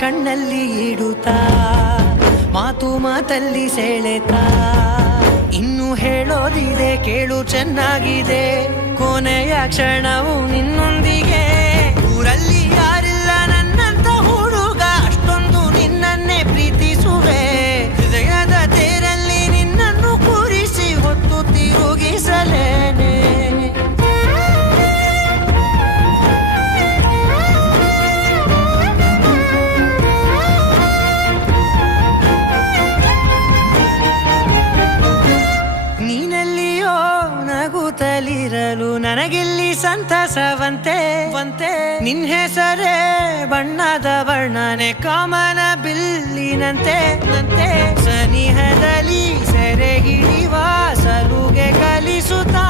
ಕಣ್ಣಲ್ಲಿ ಇಡುತ್ತಾ ಮಾತು ಮಾತಲ್ಲಿ ಸೆಳೆತಾ ಇನ್ನು ಹೇಳೋದಿದೆ ಕೇಳು ಚೆನ್ನಾಗಿದೆ ಕೊನೆಯ ಕ್ಷಣವು ನಿನ್ನೊಂದಿಗೆ ಊರಲ್ಲಿ ಯಾರಿಲ್ಲ ನನ್ನಂತ ಹುಡುಗ ಅಷ್ಟೊಂದು ನಿನ್ನನ್ನೇ ಪ್ರೀತಿಸುವೆ ಹೃದಯದ ತೇರಲ್ಲಿ ನಿನ್ನನ್ನು ಕೂರಿಸಿ ಹೊತ್ತು ತಿರುಗಿಸಲೇನೆ ನಗುತ್ತಲಿರಲು ನನಗಿಲ್ಲಿ ಸಂತಸವಂತೆ ನಿನ್ ಹೆಸರೇ ಬಣ್ಣದ ವರ್ಣನೆ ಕಾಮನ ಬಿಲ್ಲಿನಂತೆ ಸನಿಹದಲ್ಲಿ ಸೆರೆ ಹಿಡಿಯುವ ಸಲುಗೆ ಕಲಿಸುತ್ತಾ